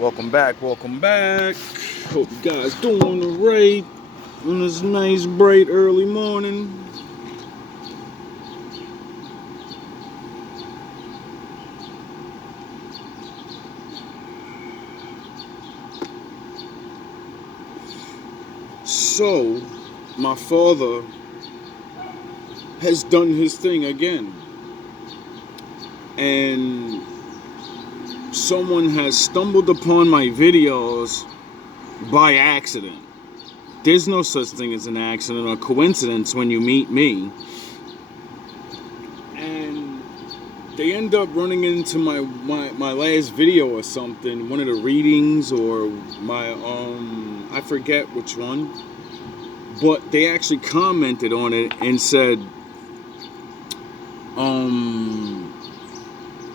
Welcome back. Hope you guys doing alright on this nice bright early morning. So, my father has done his thing again. And someone has stumbled upon my videos by accident. There's no such thing as an accident or coincidence when you meet me. And they end up running into my last video or something, one of the readings or my I forget which one. But they actually commented on it and said,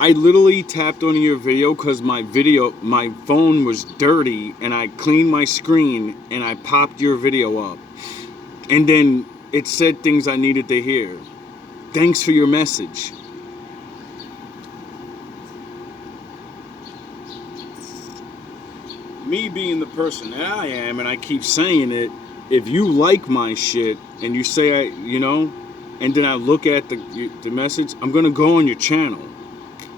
I literally tapped on your video because my phone was dirty, and I cleaned my screen and I popped your video up. And then it said things I needed to hear. Thanks for your message. Me being the person that I am, and I keep saying it, if you like my shit and you say and then I look at the message, I'm gonna go on your channel.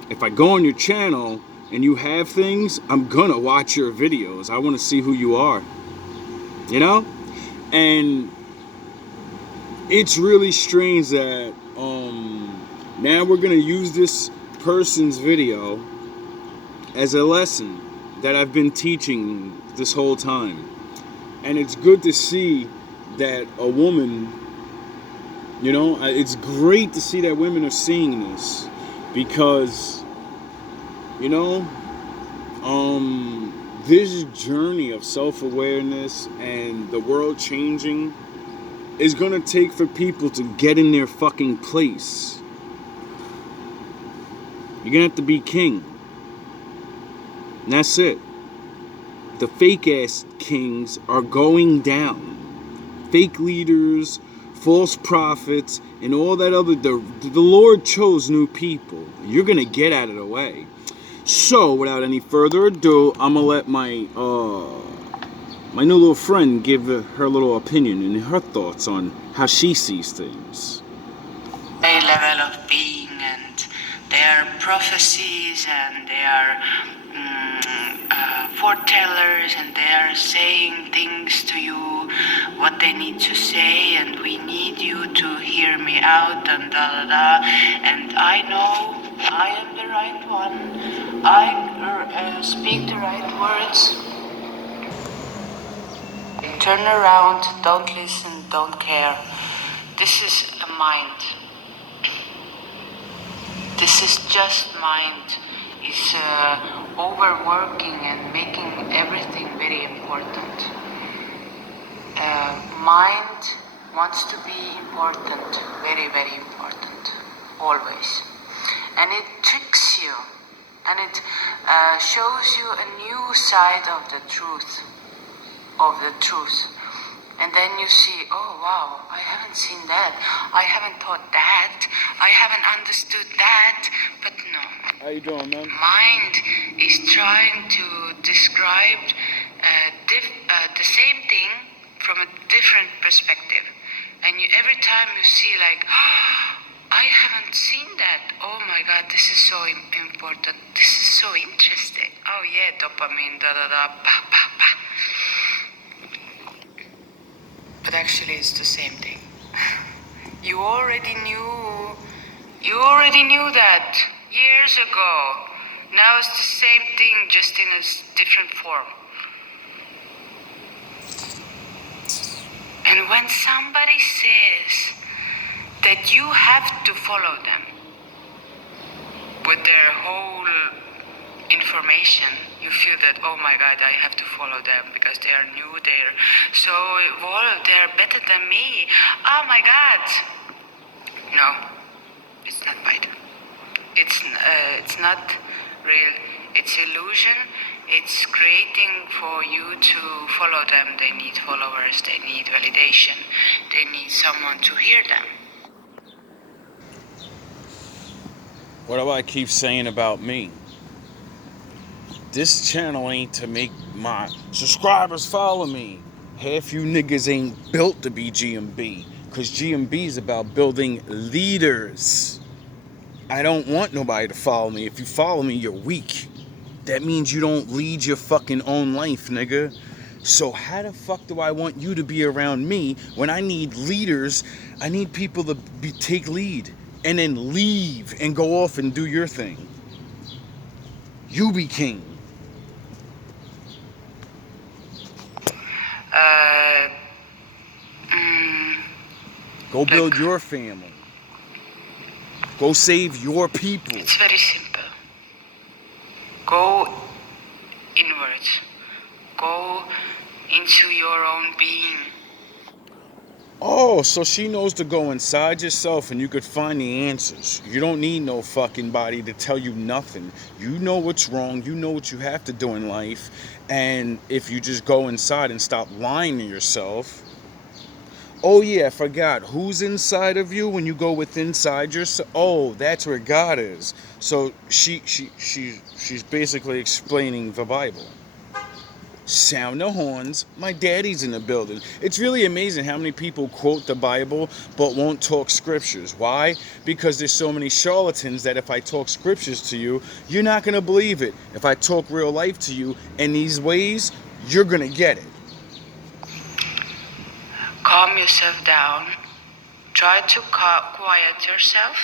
If I go on your channel and you have things, I'm gonna watch your videos. I want to see who you are, and it's really strange that now we're gonna use this person's video as a lesson that I've been teaching this whole time. And it's good to see that a woman, it's great to see that women are seeing this, because, this journey of self-awareness and the world changing is gonna take for people to get in their fucking place. You're gonna have to be king. And that's it. The fake ass kings are going down. Fake leaders, false prophets, and all that other. The Lord chose new people. You're gonna get out of the way. So, without any further ado, I'm gonna let my new little friend give her little opinion and her thoughts on how she sees things. A level of being, and their prophecies, and their foretellers, and they are saying things to you, what they need to say, and we need you to hear me out, and da da da. And I know I am the right one. I speak the right words. Turn around, don't listen, don't care. This is a mind. This is just mind. Is overworking and making everything very important. Mind wants to be important, very, very important, always. And it tricks you, and it shows you a new side of the truth. And then you see, oh wow, I haven't seen that, I haven't thought that, I haven't understood that, but no. How you doing, man? Mind is trying to describe the same thing from a different perspective. And every time you see like, oh, I haven't seen that, oh my God, this is so important, this is so interesting, oh yeah, dopamine, da da da, pa pa pa. But actually it's the same thing. You already knew that years ago. Now it's the same thing, just in a different form. And when somebody says that you have to follow them with their whole information, you feel that, oh my God, I have to follow them because they are new, they're so evolved, they're better than me. Oh my God. No, it's not right. It's not real. It's illusion. It's creating for you to follow them. They need followers. They need validation. They need someone to hear them. What do I keep saying about me? This channel ain't to make my subscribers follow me. Half you niggas ain't built to be GMB, because GMB is about building leaders. I don't want nobody to follow me. If you follow me, you're weak. That means you don't lead your fucking own life, nigga. So how the fuck do I want you to be around me when I need leaders? I need people to take lead and then leave and go off and do your thing. You be king. Go build your family. Go save your people. It's very simple. Go inwards. Go into your own being. Oh, so she knows to go inside yourself and you could find the answers. You don't need no fucking body to tell you nothing. You know what's wrong. You know what you have to do in life. And if you just go inside and stop lying to yourself. Oh yeah, I forgot. Who's inside of you when you go within inside yourself? Oh, that's where God is. So she's basically explaining the Bible. Sound the horns. My daddy's in the building. It's really amazing how many people quote the Bible but won't talk scriptures. Why? Because there's so many charlatans that if I talk scriptures to you, you're not going to believe it. If I talk real life to you in these ways, you're going to get it. Calm yourself down. Try to quiet yourself.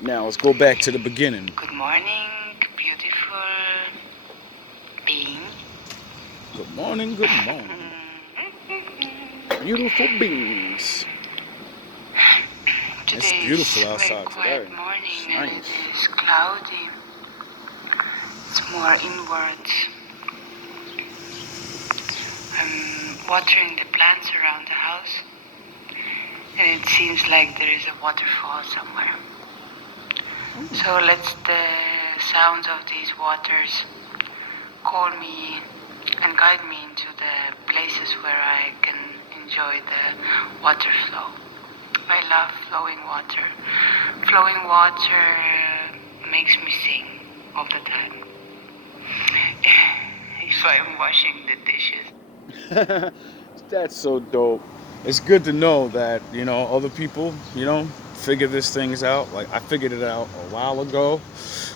Now let's go back to the beginning. Good morning, beautiful being. Good morning, good morning. Beautiful beings. Today It's beautiful outside very quiet today. morning It's and nice. it is cloudy. It's more inwards. I'm watering the plants around the house and it seems like there is a waterfall somewhere. So let the sounds of these waters call me and guide me into the places where I can enjoy the water flow. I love flowing water. Flowing water makes me sing all the time. If I'm washing the dishes. That's so dope. It's good to know that, other people, figure these things out. Like, I figured it out a while ago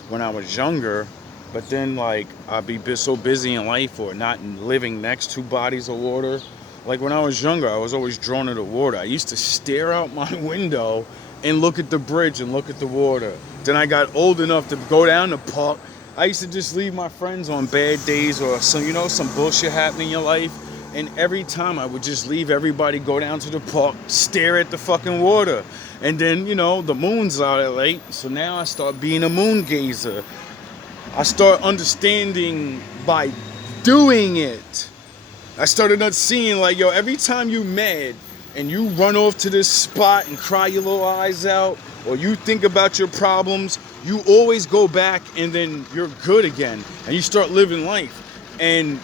when I was younger, but then, like, I'd be so busy in life or not living next to bodies of water. Like, when I was younger, I was always drawn to the water. I used to stare out my window and look at the bridge and look at the water. Then I got old enough to go down the park. I used to just leave my friends on bad days or some bullshit happening in your life. And every time I would just leave everybody, go down to the park, stare at the fucking water. And then, the moon's out at late. So now I start being a moon gazer. I start understanding by doing it. I started not seeing like, every time you mad and you run off to this spot and cry your little eyes out, or you think about your problems, you always go back and then you're good again. And you start living life. And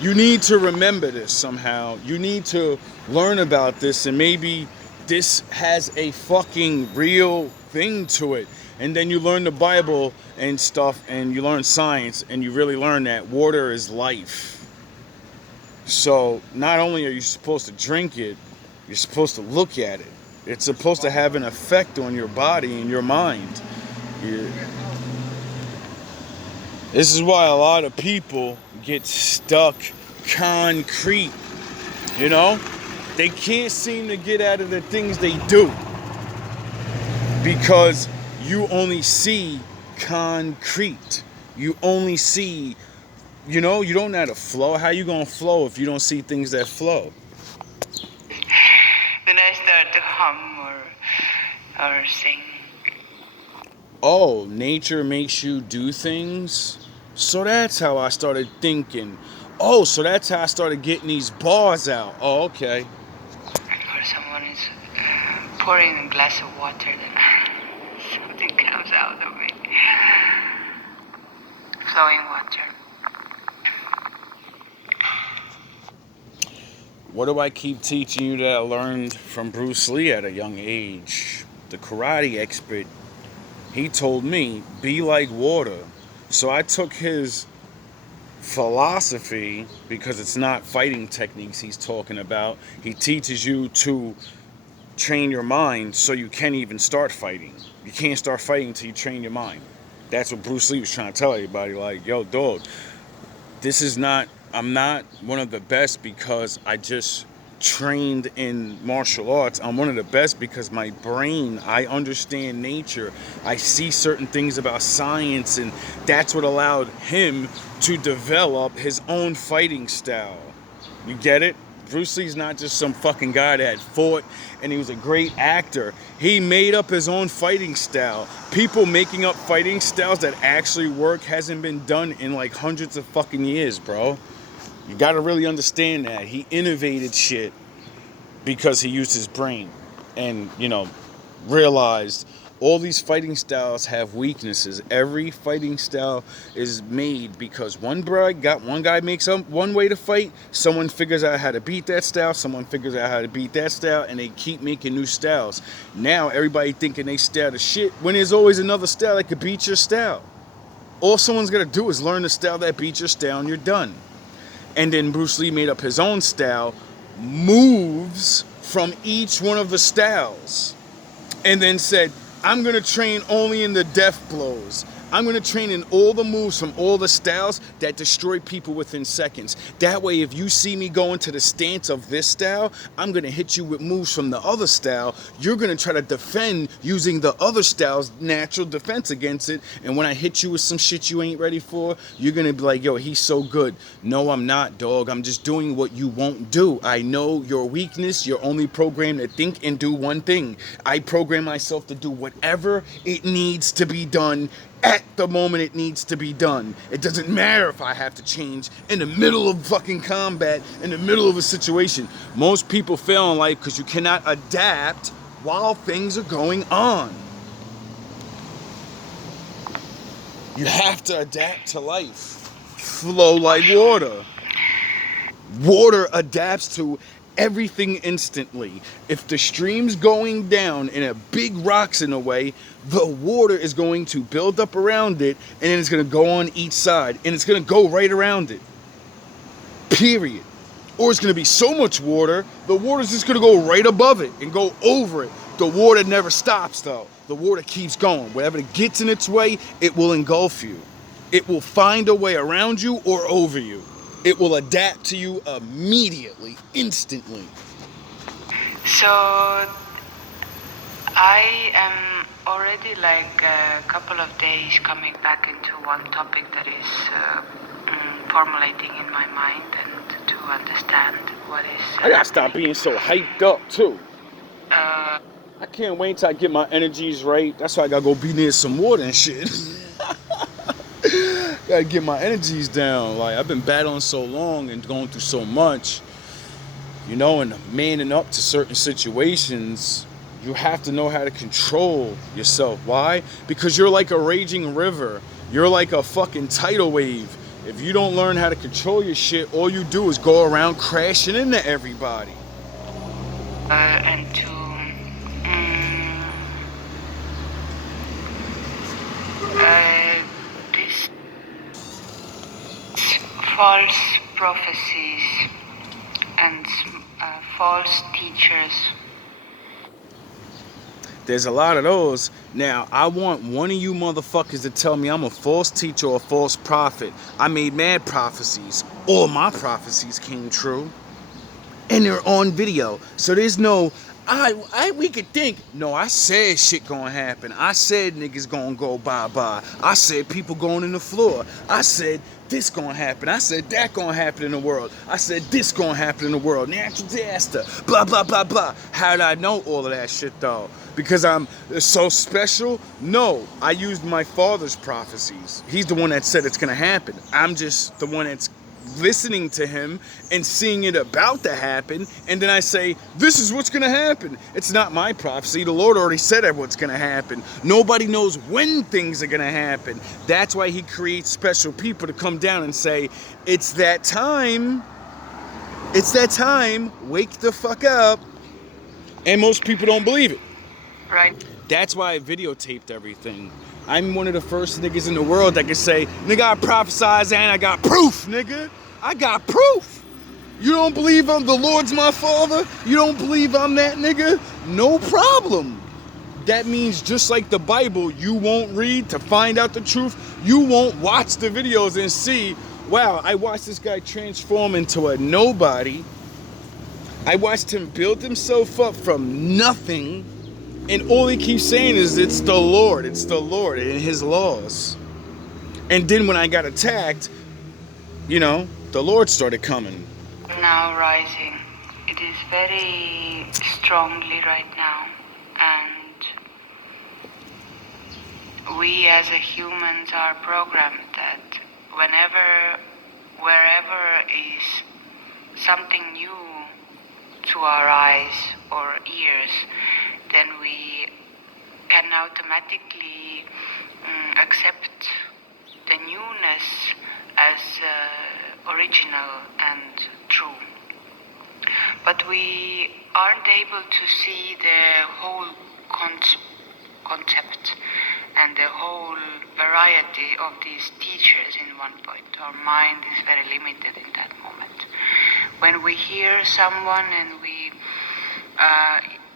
you need to remember this somehow. You need to learn about this, and maybe this has a fucking real thing to it. And then you learn the Bible and stuff, and you learn science, and you really learn that water is life. So not only are you supposed to drink it, you're supposed to look at it. It's supposed to have an effect on your body and your mind. This is why a lot of people get stuck concrete. They can't seem to get out of the things they do because you only see concrete. You only see, you don't know how to flow. How you gonna flow if you don't see things that flow? Then I start to hum or sing. Oh, nature makes you do things? So that's how I started thinking. Oh, so that's how I started getting these bars out. Oh, okay. Or someone is pouring a glass of water, then something comes out of me. Flowing water. What do I keep teaching you that I learned from Bruce Lee at a young age? The karate expert, he told me, be like water. So I took his philosophy, because it's not fighting techniques he's talking about. He teaches you to train your mind so you can't even start fighting. You can't start fighting until you train your mind. That's what Bruce Lee was trying to tell everybody. Like, yo, dog, this is not, I'm not one of the best because I just trained in martial arts. I'm one of the best because my brain, I understand nature. I see certain things about science, and that's what allowed him to develop his own fighting style. You get it? Bruce Lee's not just some fucking guy that fought and he was a great actor. He made up his own fighting style. People making up fighting styles that actually work hasn't been done in like hundreds of fucking years, bro. You gotta really understand that. He innovated shit because he used his brain and, you know, realized all these fighting styles have weaknesses. Every fighting style is made because one guy makes up one way to fight, someone figures out how to beat that style, someone figures out how to beat that style, and they keep making new styles. Now everybody thinking they style the shit when there's always another style that could beat your style. All someone's gonna do is learn the style that beats your style and you're done. And then Bruce Lee made up his own style, moves from each one of the styles, and then said, I'm going to train only in the death blows. I'm going to train in all the moves from all the styles that destroy people within seconds. That way, if you see me go into the stance of this style, I'm going to hit you with moves from the other style. You're going to try to defend using the other style's natural defense against it. And when I hit you with some shit you ain't ready for, you're going to be like, yo, he's so good. No, I'm not, dog. I'm just doing what you won't do. I know your weakness. You're only programmed to think and do one thing. I program myself to do whatever it needs to be done at the moment it needs to be done. It doesn't matter if I have to change in the middle of fucking combat, in the middle of a situation. Most people fail in life because you cannot adapt while things are going on. You have to adapt to life. Flow like water. Water adapts to everything instantly. If the stream's going down and a big rock's in the way, the water is going to build up around it, and then it's going to go on each side, and it's going to go right around it. Period. Or it's going to be so much water, the water's just going to go right above it and go over it. The water never stops, though. The water keeps going. Whatever gets in its way, it will engulf you. It will find a way around you or over you. It will adapt to you immediately, instantly. So I am already like a couple of days coming back into one topic that is formulating in my mind and to understand what is... I gotta stop being so hyped up, too. I can't wait till I get my energies right. That's why I gotta go be near some water and shit. Gotta get my energies down. Like, I've been battling so long and going through so much, you know, and manning up to certain situations. You have to know how to control yourself. Why? Because you're like a raging river. You're like a fucking tidal wave. If you don't learn how to control your shit, all you do is go around crashing into everybody. And to these false prophecies and false teachers. There's a lot of those. Now, I want one of you motherfuckers to tell me I'm a false teacher or a false prophet. I made mad prophecies. All my prophecies came true. And they're on video. So there's no, we could think, no, I said shit gonna happen. I said niggas gonna go bye-bye. I said people going in the floor. I said this gonna happen. I said that gonna happen in the world. I said this gonna happen in the world. Natural disaster. Blah, blah, blah, blah. How did I know all of that shit, though? Because I'm so special? No, I used my father's prophecies. He's the one that said it's gonna happen. I'm just the one that's listening to him and seeing it about to happen, and then I say, this is what's gonna happen. It's not my prophecy. The Lord already said what's gonna happen. Nobody knows when things are gonna happen. That's why he creates special people to come down and say, it's that time. It's that time. Wake the fuck up. And most people don't believe it. Right. That's why I videotaped everything. I'm one of the first niggas in the world that can say, nigga, I prophesied and I got proof, nigga. I got proof. You don't believe the Lord's my father? You don't believe I'm that nigga? No problem. That means just like the Bible, you won't read to find out the truth. You won't watch the videos and see, wow, I watched this guy transform into a nobody. I watched him build himself up from nothing. And all he keeps saying is, it's the Lord and his laws. And then when I got attacked, you know, the Lord started coming. Now rising. It is very strongly right now. And we as a humans are programmed that whenever, wherever is something new to our eyes or ears, then we can automatically accept the newness as original and true. But we aren't able to see the whole concept and the whole variety of these teachers in one point. Our mind is very limited in that moment. When we hear someone and we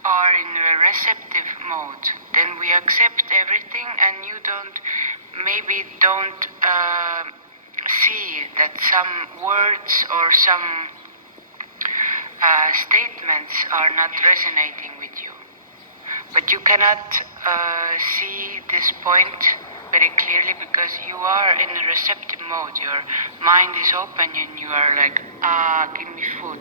are in a receptive mode, then we accept everything, and you maybe don't see that some words or some statements are not resonating with you. But you cannot see this point very clearly because you are in a receptive mode. Your mind is open and you are like, give me food.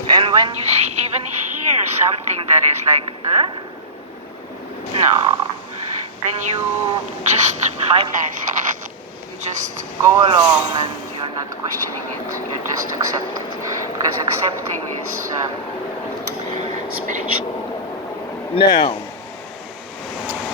And when you even hear something that is like, no, then you just bypass it. You just go along and you're not questioning it. You just accept it. Because accepting is spiritual. Now,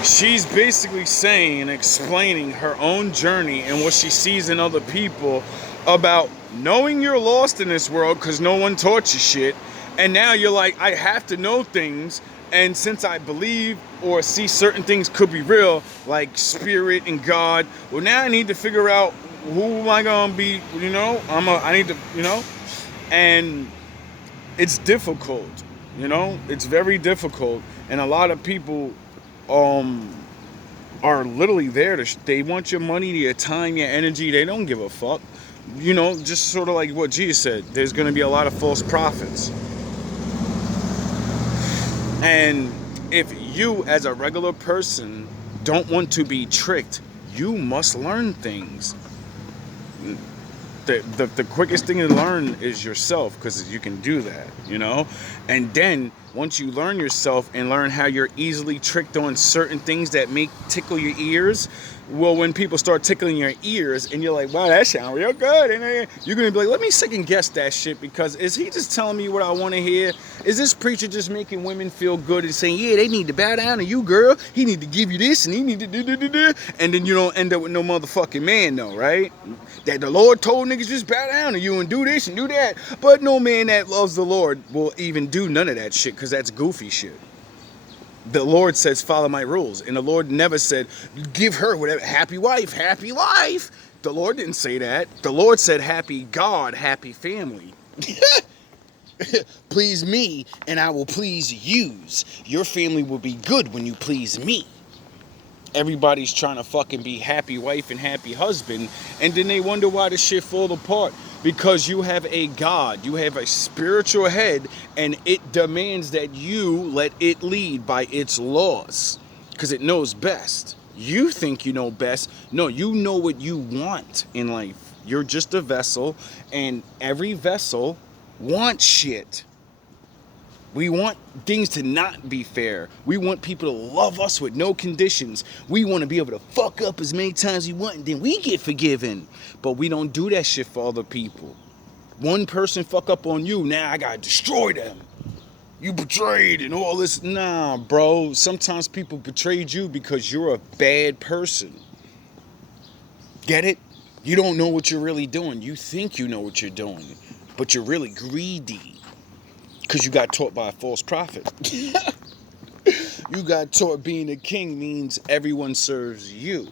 she's basically saying and explaining her own journey and what she sees in other people about knowing you're lost in this world because no one taught you shit. And now you're like, I have to know things. And since I believe or see certain things could be real, like spirit and God, well, now I need to figure out who am I going to be, you know? I need to, you know? And it's difficult, you know? It's very difficult. And a lot of people are literally there they want your money, your time, your energy. They don't give a fuck. You know, just sort of like what Jesus said, there's going to be a lot of false prophets. And if you, as a regular person, don't want to be tricked, you must learn things. The quickest thing to learn is yourself, because you can do that, you know? And then, once you learn yourself and learn how you're easily tricked on certain things that tickle your ears, well, when people start tickling your ears and you're like, wow, that sounds real good, and you're going to be like, let me second guess that shit, because is he just telling me what I want to hear? Is this preacher just making women feel good and saying, yeah, they need to bow down to you, girl, he need to give you this and he need to do, and then you don't end up with no motherfucking man, though, right? That the Lord told niggas just bow down to you and do this and do that, but no man that loves the Lord will even do none of that shit, because that's goofy shit. The Lord says, follow my rules. And the Lord never said, give her whatever, happy wife, happy life. The Lord didn't say that. The Lord said, happy God, happy family. Please me, and I will please yous. Your family will be good when you please me. Everybody's trying to fucking be happy wife and happy husband, and then they wonder why the shit fall apart. Because you have a God, you have a spiritual head, and it demands that you let it lead by its laws, because it knows best. You think you know best. No, you know what you want in life. You're just a vessel, and every vessel wants shit. We want things to not be fair. We want people to love us with no conditions. We want to be able to fuck up as many times as we want, and then we get forgiven. But we don't do that shit for other people. One person fuck up on you, now I gotta destroy them. You betrayed and all this. Nah, bro. Sometimes people betrayed you because you're a bad person. Get it? You don't know what you're really doing. You think you know what you're doing, but you're really greedy. Because you got taught by a false prophet. You got taught being a king means everyone serves you.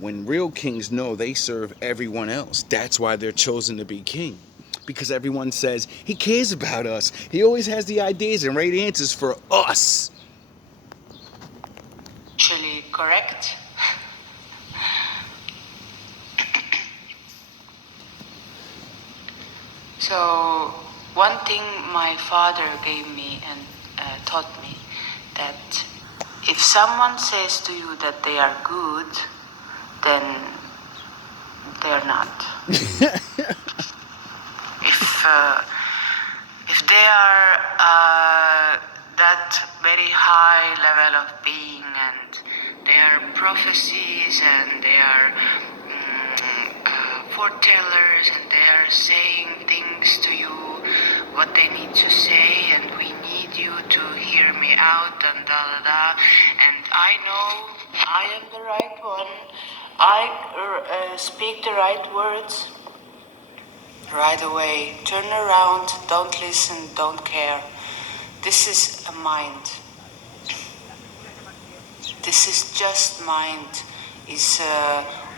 When real kings know they serve everyone else. That's why they're chosen to be king. Because everyone says, he cares about us. He always has the ideas and right answers for us. Actually correct. So one thing my father gave me and taught me, that if someone says to you that they are good, then they're not. If they are that very high level of being, and they are prophecies, and they are foretellers, and they are saying things to you, what they need to say, and we need you to hear me out, and da da da, and I know I am the right one, I speak the right words, right away, turn around, don't listen, don't care. This is a mind. This is just mind. Is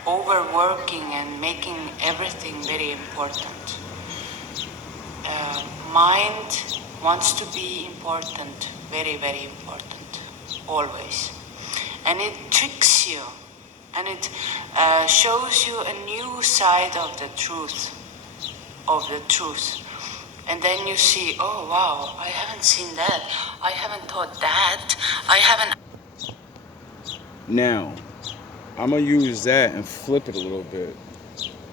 overworking and making everything very important. Mind wants to be important, very, very important, always. And it tricks you, and it shows you a new side of the truth. And then you see, oh wow, I haven't seen that, I haven't thought that, I haven't. Now, I'm going to use that and flip it a little bit.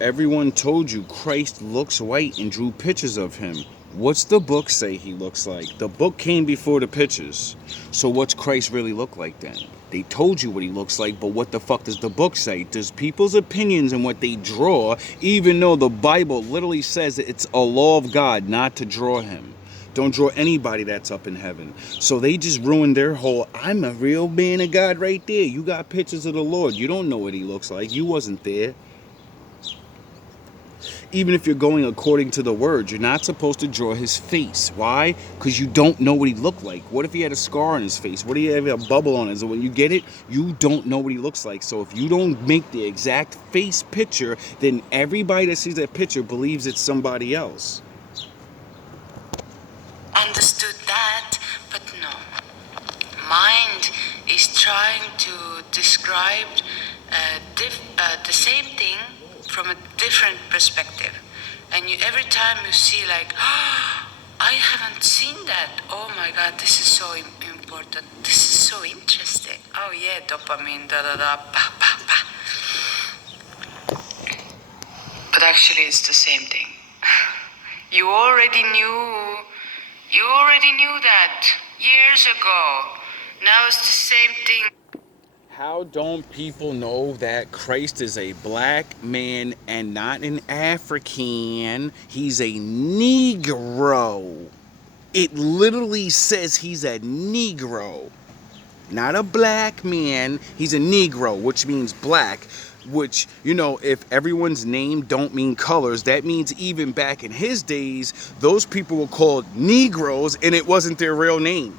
Everyone told you Christ looks white and drew pictures of him. What's the book say he looks like? The book came before the pictures. So what's Christ really look like then? They told you what he looks like, but what the fuck does the book say? Does people's opinions and what they draw, even though the Bible literally says that it's a law of God not to draw him. Don't draw anybody that's up in heaven. So they just ruined their whole, I'm a real man of God right there. You got pictures of the Lord. You don't know what he looks like. You wasn't there. Even if you're going according to the word, you're not supposed to draw his face. Why? Because you don't know what he looked like. What if he had a scar on his face? What if he had a bubble on it? So when you get it, you don't know what he looks like. So if you don't make the exact face picture, then everybody that sees that picture believes it's somebody else. Understood that, but no. Mind is trying to describe the same thing from a different perspective. And every time you see like, oh, I haven't seen that. Oh my God, this is so important. This is so interesting. Oh yeah, dopamine, da da da, pa pa pa. But actually it's the same thing. You already knew that years ago. Now it's the same thing. How don't people know that Christ is a black man and not an African? He's a Negro. It literally says he's a Negro. Not a black man. He's a Negro, which means black. Which, you know, if everyone's name don't mean colors, that means even back in his days, those people were called Negroes and it wasn't their real name.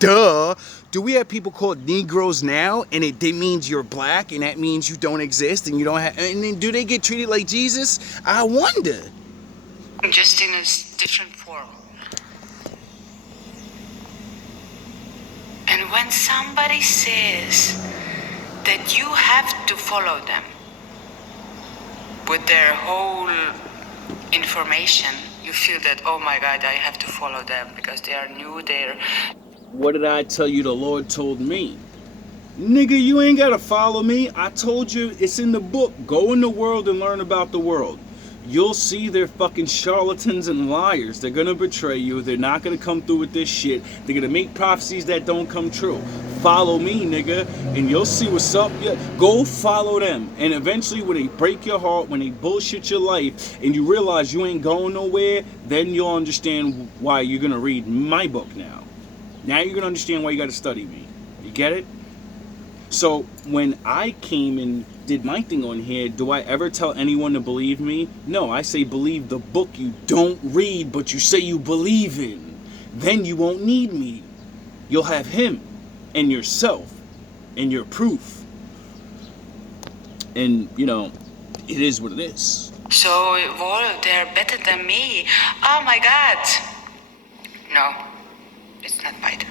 Duh. Do we have people called Negroes now and it means you're black and that means you don't exist and you don't have, and then do they get treated like Jesus? I wonder. Just in a different form. And when somebody says that you have to follow them with their whole information, you feel that, oh my God, I have to follow them because they are new, they're... What did I tell you the Lord told me? Nigga, you ain't gotta follow me. I told you it's in the book. Go in the world and learn about the world. You'll see they're fucking charlatans and liars. They're gonna betray you. They're not gonna come through with this shit. They're gonna make prophecies that don't come true. Follow me, nigga, and you'll see what's up. Yeah, go follow them. And eventually when they break your heart, when they bullshit your life, and you realize you ain't going nowhere, then you'll understand why you're gonna read my book now. Now you're gonna understand why you gotta study me. You get it? So when I came and did my thing on here, do I ever tell anyone to believe me? No, I say believe the book you don't read, but you say you believe in. Then you won't need me. You'll have him. and yourself and your proof. And, you know, it is what it is. So, well, they're better than me. Oh my God. No, it's not right.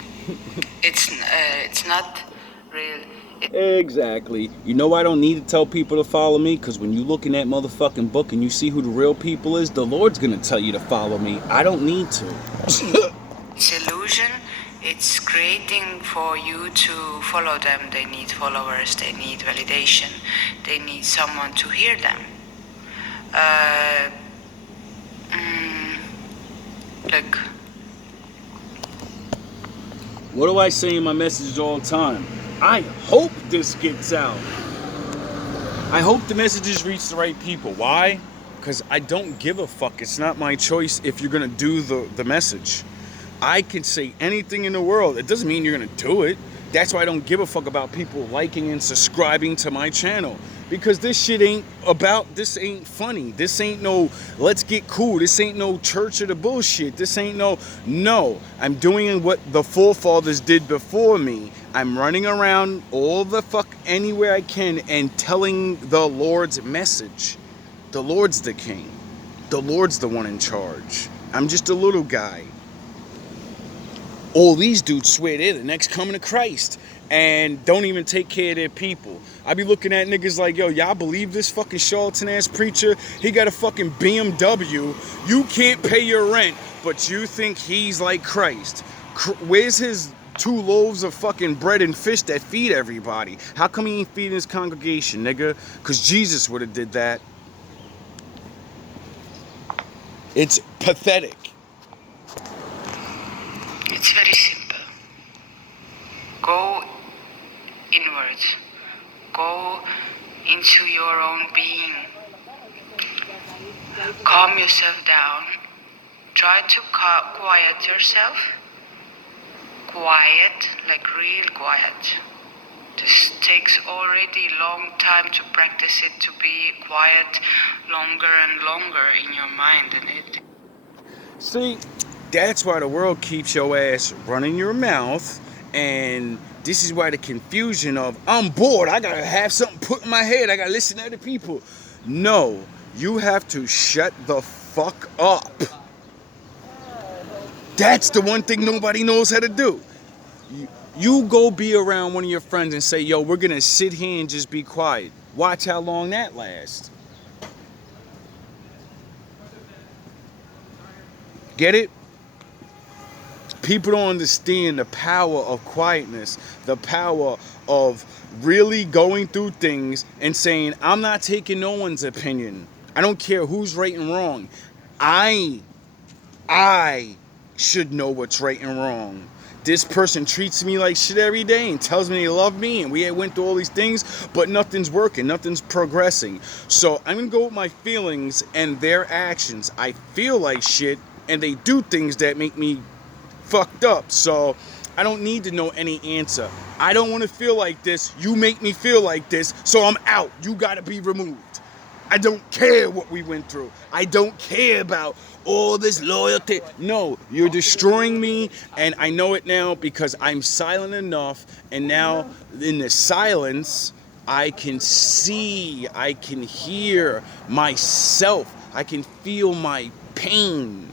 It's not real. Exactly. You know I don't need to tell people to follow me, because when you look in that motherfucking book and you see who the real people is, the Lord's gonna tell you to follow me. I don't need to. It's illusion. It's creating for you to follow them. They need followers. They need validation. They need someone to hear them. Look. What do I say in my messages all the time? I hope this gets out. I hope the messages reach the right people. Why? Because I don't give a fuck. It's not my choice if you're going to do the message. I can say anything in the world. It doesn't mean you're going to do it. That's why I don't give a fuck about people liking and subscribing to my channel. Because this shit ain't funny. This ain't no let's get cool. This ain't no church of the bullshit. This ain't no. I'm doing what the forefathers did before me. I'm running around all the fuck anywhere I can and telling the Lord's message. The Lord's the king. The Lord's the one in charge. I'm just a little guy. All these dudes swear they're the next coming of Christ and don't even take care of their people. I be looking at niggas like, yo, y'all believe this fucking charlatan ass preacher? He got a fucking BMW. You can't pay your rent, but you think he's like Christ. Where's his 2 loaves of fucking bread and fish that feed everybody? How come he ain't feeding his congregation, nigga? Because Jesus would have did that. It's pathetic. It's very simple. Go inwards. Go into your own being. Calm yourself down. Try to quiet yourself. Quiet, like real quiet. This takes already a long time to practice it, to be quiet longer and longer in your mind. And it. See, that's why the world keeps your ass running your mouth, and this is why the confusion of, I'm bored, I gotta have something put in my head, I gotta listen to other people. No, you have to shut the fuck up. That's the one thing nobody knows how to do. You go be around one of your friends and say, yo, we're gonna sit here and just be quiet. Watch how long that lasts. Get it? People don't understand the power of quietness, the power of really going through things and saying, I'm not taking no one's opinion. I don't care who's right and wrong. I should know what's right and wrong. This person treats me like shit every day and tells me they love me and we went through all these things, but nothing's working, nothing's progressing. So I'm gonna go with my feelings and their actions. I feel like shit and they do things that make me fucked up, so I don't need to know any answer. I don't want to feel like this. You make me feel like this, so I'm out. You gotta be removed. I don't care what we went through. I don't care about all this loyalty. No, you're destroying me, and I know it now because I'm silent enough, and now in the silence, I can see, I can hear myself. I can feel my pain.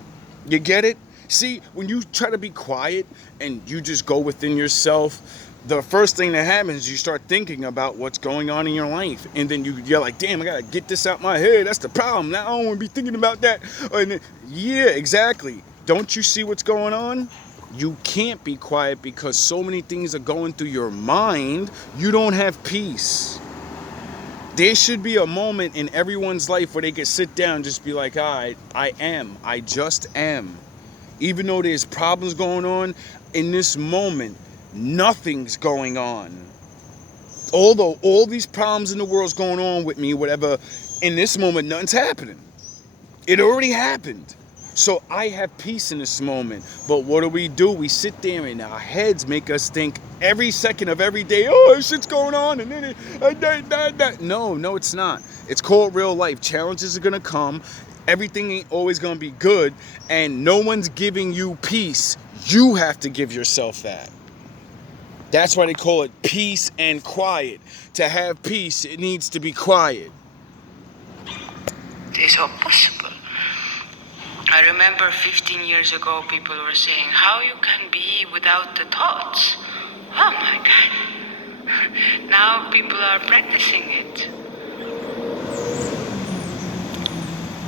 You get it? See, when you try to be quiet and you just go within yourself, the first thing that happens is you start thinking about what's going on in your life. And then you're like, damn, I gotta get this out my head. That's the problem. Now I don't want to be thinking about that. And then, yeah, exactly. Don't you see what's going on? You can't be quiet because so many things are going through your mind. You don't have peace. There should be a moment in everyone's life where they can sit down and just be like, all right, I just am. Even though there's problems going on, in this moment, nothing's going on. Although all these problems in the world's going on with me, whatever, in this moment, nothing's happening. It already happened. So I have peace in this moment. But what do? We sit there and our heads make us think every second of every day, oh, this shit's going on. And then No, it's not. It's called real life. Challenges are going to come. Everything ain't always going to be good. And no one's giving you peace. You have to give yourself that. That's why they call it peace and quiet. To have peace, it needs to be quiet. It's all possible. I remember 15 years ago people were saying, how you can be without the thoughts? Oh my God. Now people are practicing it.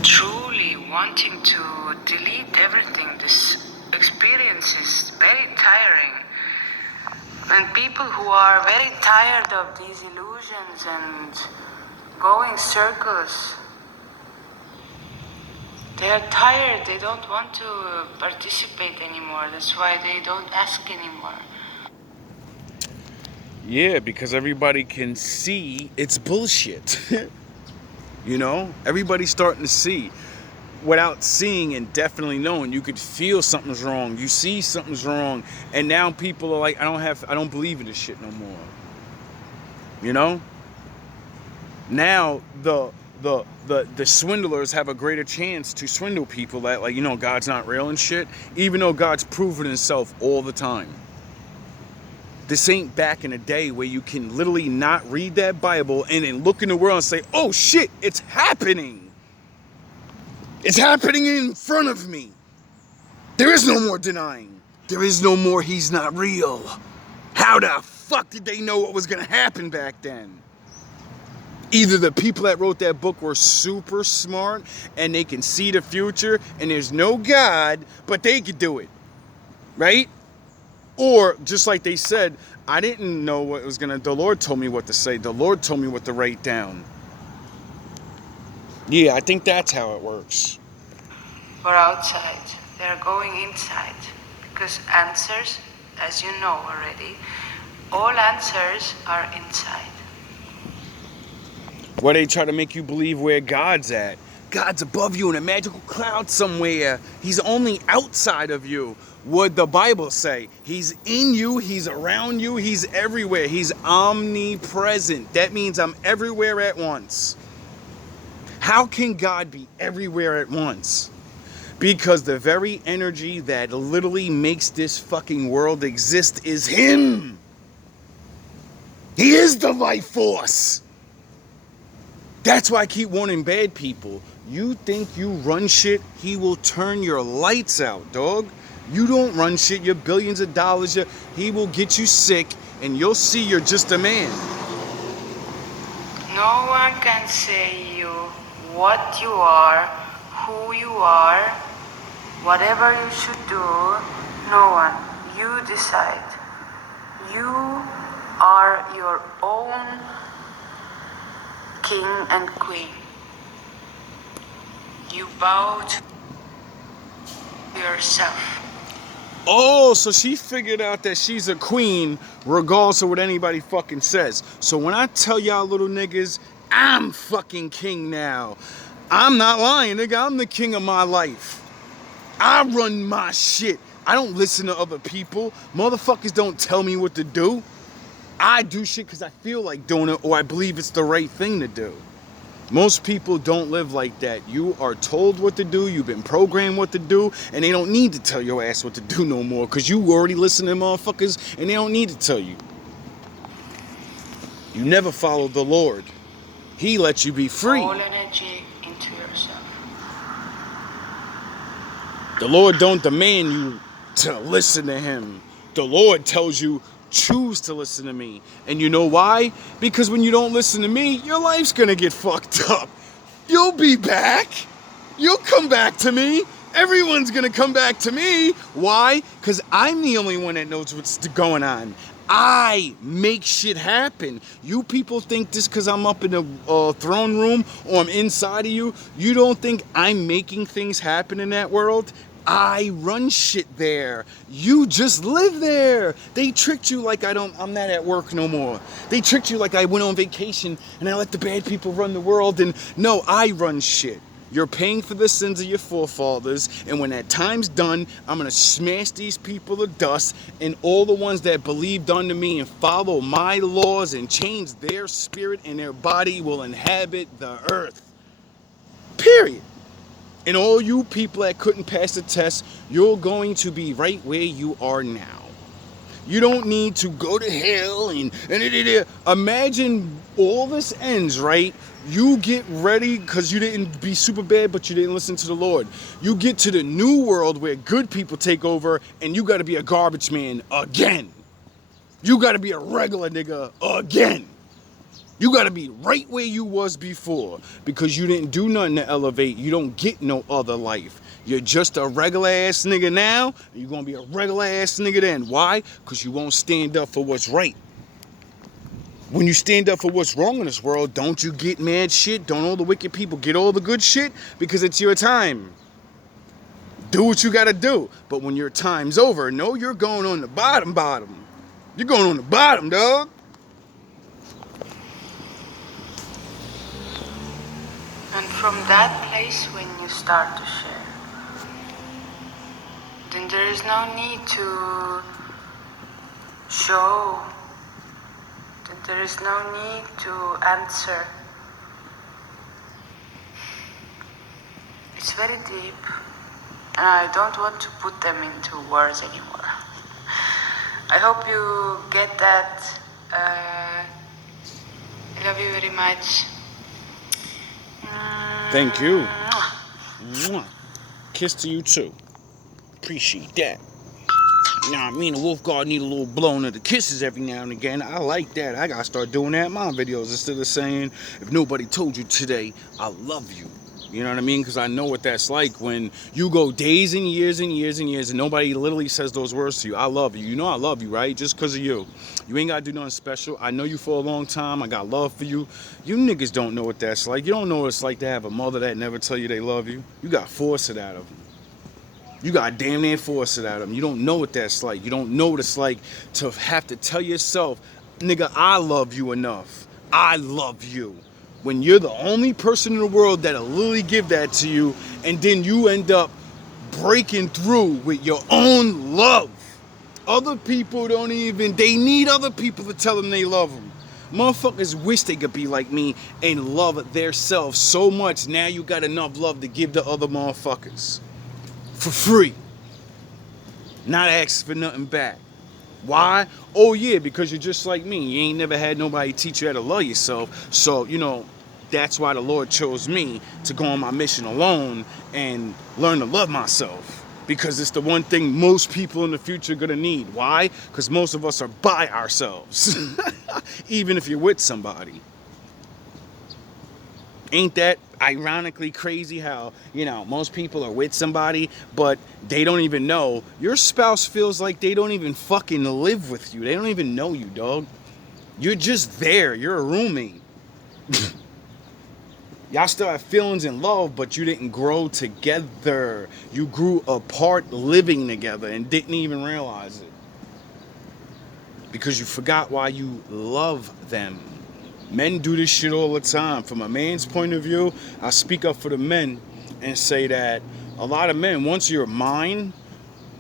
Truly wanting to delete everything, this experience is very tiring. And people who are very tired of these illusions and going circles, they are tired, they don't want to participate anymore. That's why they don't ask anymore. Yeah, because everybody can see it's bullshit. You know? Everybody's starting to see. Without seeing and definitely knowing, you could feel something's wrong. You see something's wrong. And now people are like, I don't believe in this shit no more. You know? Now the swindlers have a greater chance to swindle people that, like, you know, God's not real and shit, even though God's proven himself all the time. This ain't back in the day where you can literally not read that Bible and then look in the world and say, oh shit, it's happening. It's happening in front of me. There is no more denying. There is no more he's not real. How the fuck did they know what was gonna happen back then? Either the people that wrote that book were super smart and they can see the future and there's no God, but they could do it, right? Or just like they said, I didn't know what was gonna, the Lord told me what to say. The Lord told me what to write down. Yeah, I think that's how it works. For outside, they're going inside. Because answers, as you know already, all answers are inside. Where they try to make you believe where God's at. God's above you in a magical cloud somewhere. He's only outside of you. What the Bible say? He's in you, he's around you, he's everywhere. He's omnipresent. That means I'm everywhere at once. How can God be everywhere at once? Because the very energy that literally makes this fucking world exist is him. He is the life force. That's why I keep warning bad people. You think you run shit, he will turn your lights out, dog. You don't run shit, you're billions of dollars, he will get you sick, and you'll see you're just a man. No one can say you what you are, who you are, whatever you should do. No one. You decide. You are your own king and queen. You bow to yourself. Oh, so she figured out that she's a queen regardless of what anybody fucking says. So when I tell y'all little niggas, I'm fucking king now. I'm not lying, nigga. I'm the king of my life. I run my shit. I don't listen to other people. Motherfuckers don't tell me what to do. I do shit because I feel like doing it or I believe it's the right thing to do. Most people don't live like that. You are told what to do, you've been programmed what to do, and they don't need to tell your ass what to do no more because you already listen to motherfuckers and they don't need to tell you. You never followed the Lord. He lets you be free. All energy into yourself. The Lord don't demand you to listen to him. The Lord tells you, choose to listen to me. And you know why? Because when you don't listen to me, your life's gonna get fucked up. You'll be back. You'll come back to me. Everyone's gonna come back to me. Why? Because I'm the only one that knows what's going on. I make shit happen. You people think just because I'm up in the throne room or I'm inside of you, you don't think I'm making things happen in that world? I run shit there. You just live there. They tricked you like I'm not at work no more. They tricked you like I went on vacation and I let the bad people run the world. And no, I run shit. You're paying for the sins of your forefathers, and when that time's done, I'm gonna smash these people to dust, and all the ones that believed unto me and follow my laws and change their spirit and their body will inhabit the earth. Period. And all you people that couldn't pass the test, you're going to be right where you are now. You don't need to go to hell and imagine all this ends, right? You get ready because you didn't be super bad, but you didn't listen to the Lord. You get to the new world where good people take over, and you got to be a garbage man again. You got to be a regular nigga again. You got to be right where you was before because you didn't do nothing to elevate. You don't get no other life. You're just a regular ass nigga now, and you're going to be a regular ass nigga then. Why? Because you won't stand up for what's right. When you stand up for what's wrong in this world, don't you get mad shit. Don't all the wicked people get all the good shit because it's your time. Do what you got to do. But when your time's over, no, you're going on the bottom. You're going on the bottom, dog. And from that place, when you start to share, then there is no need to show, then there is no need to answer. It's very deep, and I don't want to put them into words anymore. I hope you get that. I love you very much. Thank you. Mwah. Kiss to you too. Appreciate that. You know what I mean? The wolf guard need a little blowing of the kisses every now and again. I like that. I gotta start doing that in my videos instead of saying, if nobody told you today, I love you. You know what I mean? Because I know what that's like when you go days and years and years and years and nobody literally says those words to you. I love you. You know I love you, right? Just because of you. You ain't got to do nothing special. I know you for a long time. I got love for you. You niggas don't know what that's like. You don't know what it's like to have a mother that never tell you they love you. You got force it out of them. You got damn near force it out of them. You don't know what that's like. You don't know what it's like to have to tell yourself, nigga, I love you enough. I love you. When you're the only person in the world that'll literally give that to you, and then you end up breaking through with your own love. Other people don't even, they need other people to tell them they love them. Motherfuckers wish they could be like me and love their self so much. Now you got enough love to give to other motherfuckers. For free. Not asking for nothing back. Why? Oh yeah, because you're just like me. You ain't never had nobody teach you how to love yourself. So, you know, that's why the Lord chose me to go on my mission alone and learn to love myself. Because it's the one thing most people in the future are gonna need. Why? Because most of us are by ourselves. Even if you're with somebody. Ain't that ironically crazy how, you know, most people are with somebody, but they don't even know. Your spouse feels like they don't even fucking live with you. They don't even know you, dog. You're just there. You're a roommate. Y'all still have feelings and love, but you didn't grow together. You grew apart living together and didn't even realize it. Because you forgot why you love them. Men do this shit all the time. From a man's point of view, I speak up for the men and say that a lot of men, once you're mine,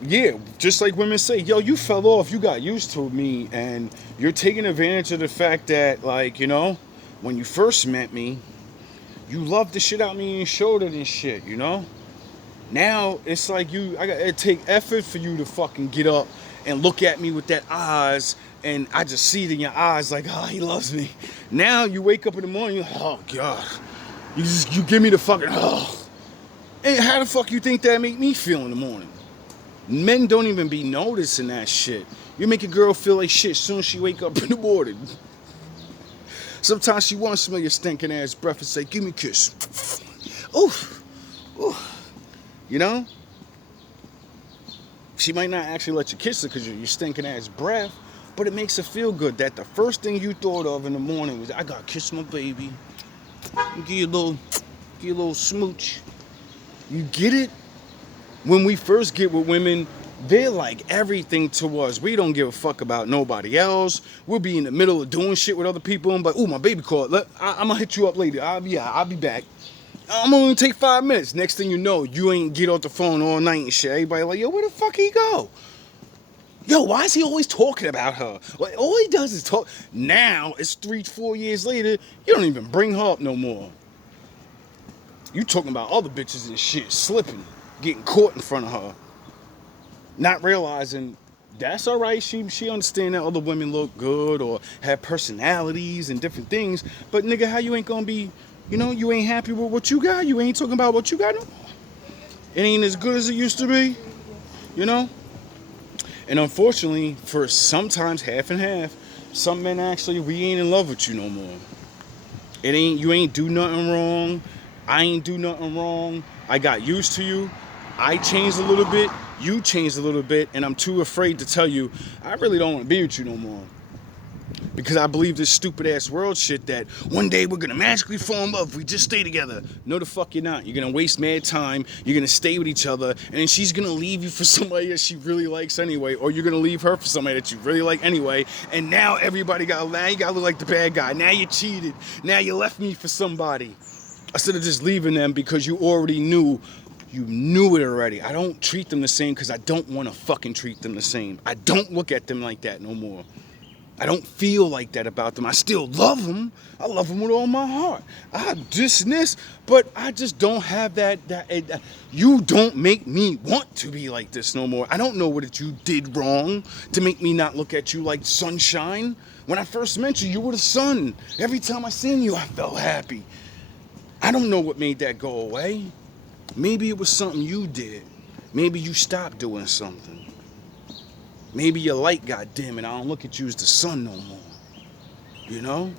yeah, just like women say, yo, you fell off, you got used to me, and you're taking advantage of the fact that, like, you know, when you first met me, you loved the shit out of me and showed it and shit, you know? Now, it's like it take effort for you to fucking get up and look at me with that eyes, and I just see it in your eyes like, oh, he loves me. Now you wake up in the morning, you're like, oh God, you give me the fucking, oh. And how the fuck you think that make me feel in the morning? Men don't even be noticing that shit. You make a girl feel like shit as soon as she wake up in the morning. Sometimes she wants to smell your stinking ass breath and say, give me a kiss. Oof, oof. You know? She might not actually let you kiss her because you're stinking ass breath, but it makes her feel good that the first thing you thought of in the morning was, I gotta kiss my baby. Give you a little smooch. You get it? When we first get with women, they're like everything to us. We don't give a fuck about nobody else. We'll be in the middle of doing shit with other people and be like, ooh, my baby called. I'm gonna hit you up later. I'll be back. I'm only take 5 minutes. Next thing you know, you ain't get off the phone all night and shit. Everybody like, yo, where the fuck he go? Yo, why is he always talking about her? Like, all he does is talk. Now, it's 3-4 years later, you don't even bring her up no more. You talking about other bitches and shit, slipping, getting caught in front of her. Not realizing That's all right. She understand that other women look good or have personalities and different things. But nigga, how you ain't gonna be, you ain't happy with what you got? You ain't talking about what you got no more. It ain't as good as it used to be, you know? And unfortunately, for sometimes half and half, some men actually, we ain't in love with you no more. You ain't do nothing wrong. I ain't do nothing wrong. I got used to you. I changed a little bit. You changed a little bit. And I'm too afraid to tell you, I really don't want to be with you no more. Because I believe this stupid ass world shit that one day we're gonna magically fall in love if we just stay together. No, the fuck you're not. You're gonna waste mad time. You're gonna stay with each other, and then she's gonna leave you for somebody that she really likes anyway, or you're gonna leave her for somebody that you really like anyway. And now you gotta look like the bad guy. Now you cheated. Now you left me for somebody instead of just leaving them because you already knew. You knew it already. I don't treat them the same because I don't want to fucking treat them the same. I don't look at them like that no more. I don't feel like that about them. I still love them. I love them with all my heart. I this, but I just don't have that. You don't make me want to be like this no more. I don't know what you did wrong to make me not look at you like sunshine. When I first met you, you were the sun. Every time I seen you, I felt happy. I don't know what made that go away. Maybe it was something you did. Maybe you stopped doing something. Maybe your light got dim and I don't look at you as the sun no more. You know?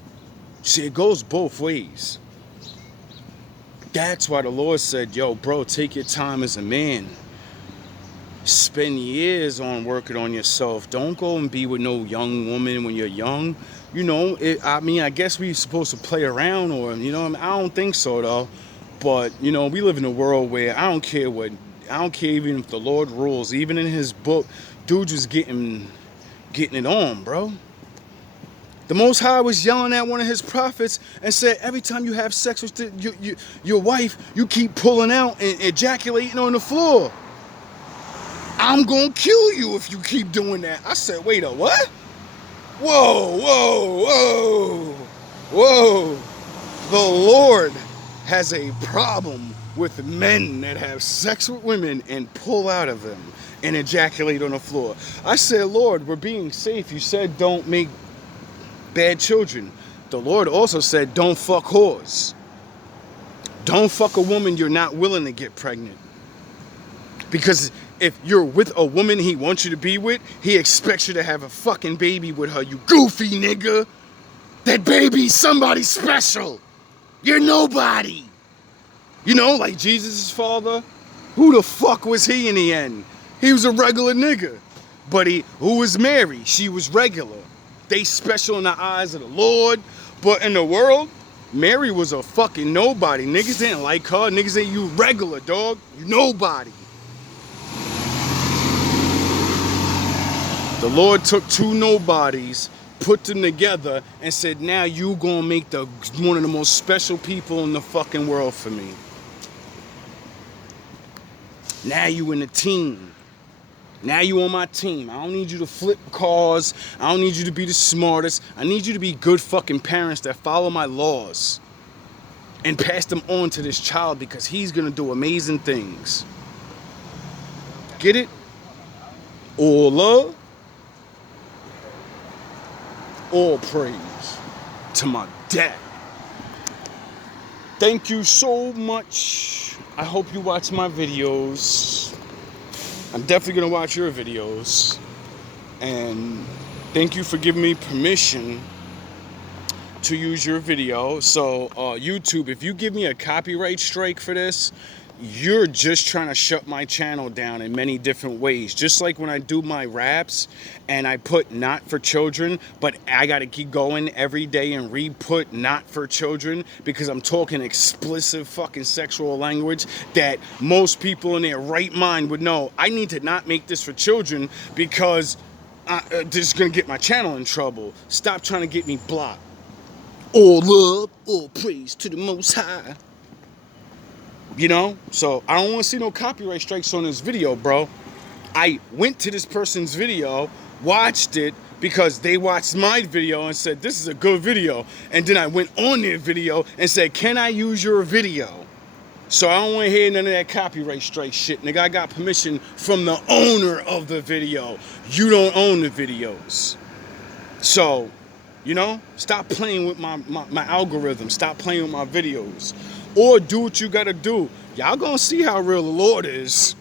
See, it goes both ways. That's why the Lord said, yo, bro, take your time as a man. Spend years on working on yourself. Don't go and be with no young woman when you're young. I guess we're supposed to play around or, I don't think so, though. But, we live in a world where I don't care even if the Lord rules. Even in his book, dude was getting it on, bro. The Most High was yelling at one of his prophets and said, every time you have sex with your wife, you keep pulling out and ejaculating on the floor. I'm going to kill you if you keep doing that. I said, wait a what? Whoa. The Lord has a problem with men that have sex with women and pull out of them and ejaculate on the floor. I said, Lord, we're being safe. You said don't make bad children. The Lord also said don't fuck whores. Don't fuck a woman you're not willing to get pregnant. Because if you're with a woman he wants you to be with, he expects you to have a fucking baby with her, you goofy nigga. That baby's somebody special. You're nobody. Like Jesus' father. Who the fuck was he in the end? He was a regular nigga. But who was Mary? She was regular. They special in the eyes of the Lord. But in the world, Mary was a fucking nobody. Niggas didn't like her. Niggas ain't you regular, dog. You nobody. The Lord took two nobodies, put them together, and said, now you gonna make one of the most special people in the fucking world for me. Now you in the team. Now you on my team. I don't need you to flip cars. I don't need you to be the smartest. I need you to be good fucking parents that follow my laws and pass them on to this child because he's gonna do amazing things. Get it? All love, all praise to my dad. Thank you so much. I hope you watch my videos. I'm definitely gonna watch your videos. And thank you for giving me permission to use your video. So YouTube, if you give me a copyright strike for this, you're just trying to shut my channel down in many different ways. Just like when I do my raps and I put not for children, but I gotta keep going every day and re-put not for children because I'm talking explicit fucking sexual language that most people in their right mind would know. I need to not make this for children because this is gonna get my channel in trouble. Stop trying to get me blocked. All love, all praise to the Most High. So I don't want to see no copyright strikes on this video, bro. I went to this person's video, watched it because they watched my video and said, this is a good video. And then I went on their video and said, can I use your video? So I don't want to hear none of that copyright strike shit. Nigga, I got permission from the owner of the video. You don't own the videos. So, you know, stop playing with my algorithm. Stop playing with my videos. Or do what you gotta do. Y'all gonna see how real the Lord is.